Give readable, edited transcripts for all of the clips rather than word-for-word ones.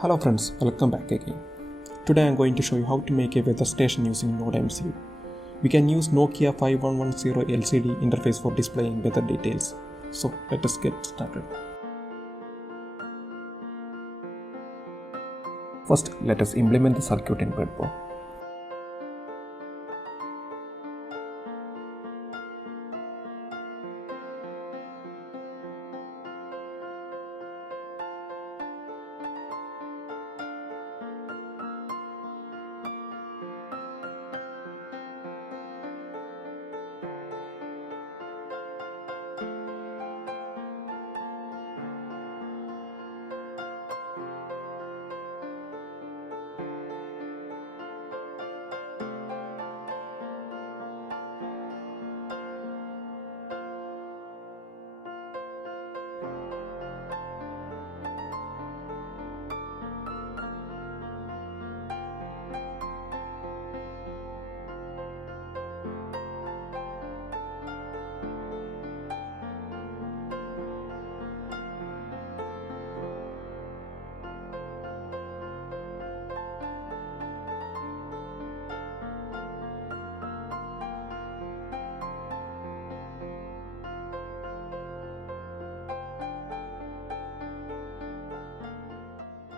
Hello friends, welcome back again. Today I am going to show you how to make a weather station using Node MCU. We can use Nokia 5110 LCD interface for displaying weather details. So let us get started. First, let us implement the circuit in breadboard.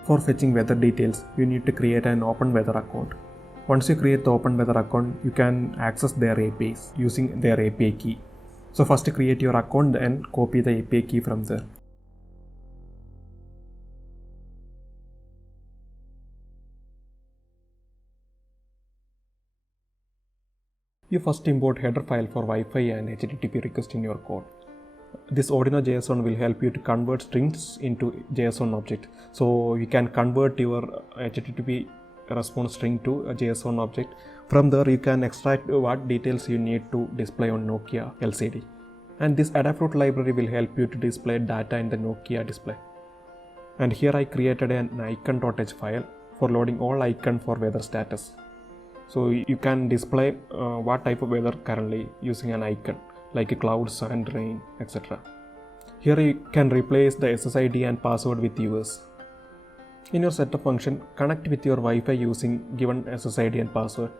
For fetching weather details, you need to create an OpenWeather account. Once you create the OpenWeather account, you can access their APIs using their API key. So first create your account, then copy the API key from there. You first import header file for Wi-Fi and HTTP request in your code. This Ordino JSON will help you to convert strings into JSON object. So you can convert your HTTP response string to a JSON object. From there you can extract what details you need to display on Nokia LCD. And this Adafruit library will help you to display data in the Nokia display. And here I created an icon.h file for loading all icons for weather status. So you can display what type of weather currently using an icon, like clouds and rain, etc. Here you can replace the SSID and password with yours. In your setup function, connect with your Wi-Fi using given SSID and password.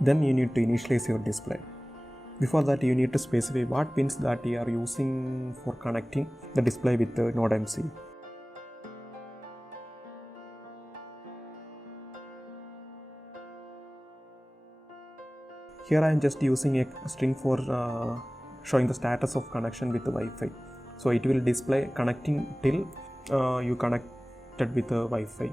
Then you need to initialize your display. Before that, you need to specify what pins that you are using for connecting the display with the Node MCU. Here I am just using a string for showing the status of connection with the Wi-Fi. So it will display connecting till you connected with the Wi-Fi.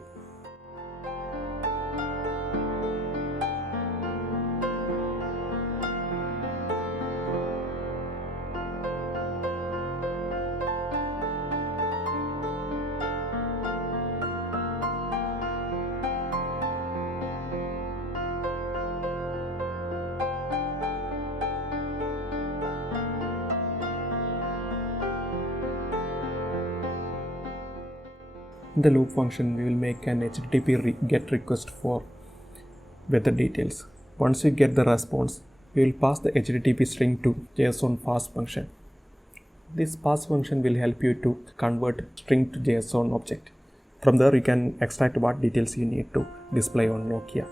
In the loop function, we will make an HTTP GET request for weather details. Once you get the response, we will pass the HTTP string to JSON pass function. This pass function will help you to convert string to JSON object. From there, you can extract what details you need to display on Nokia.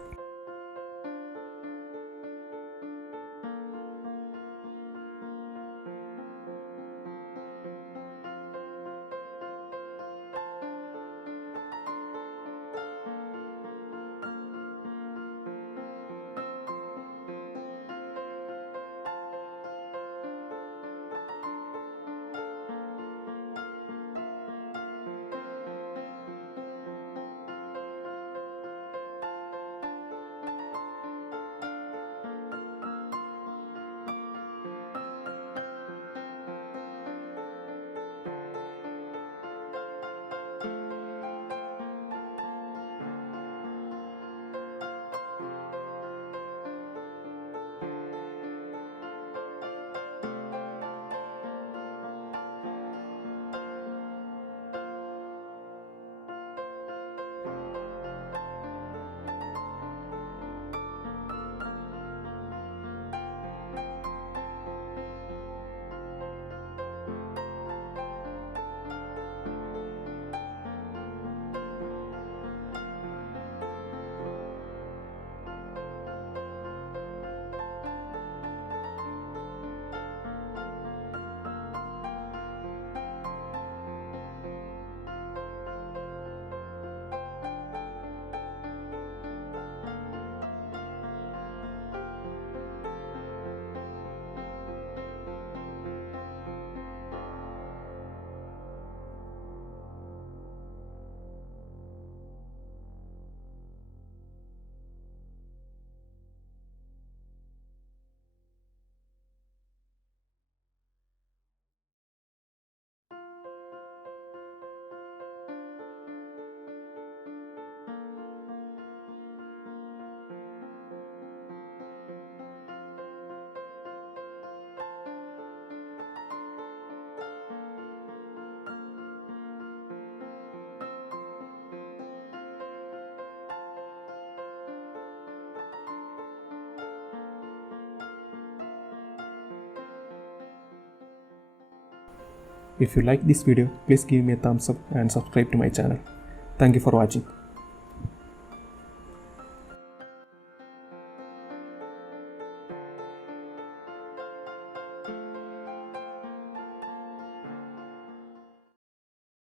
If you like this video, please give me a thumbs up and subscribe to my channel. Thank you for watching.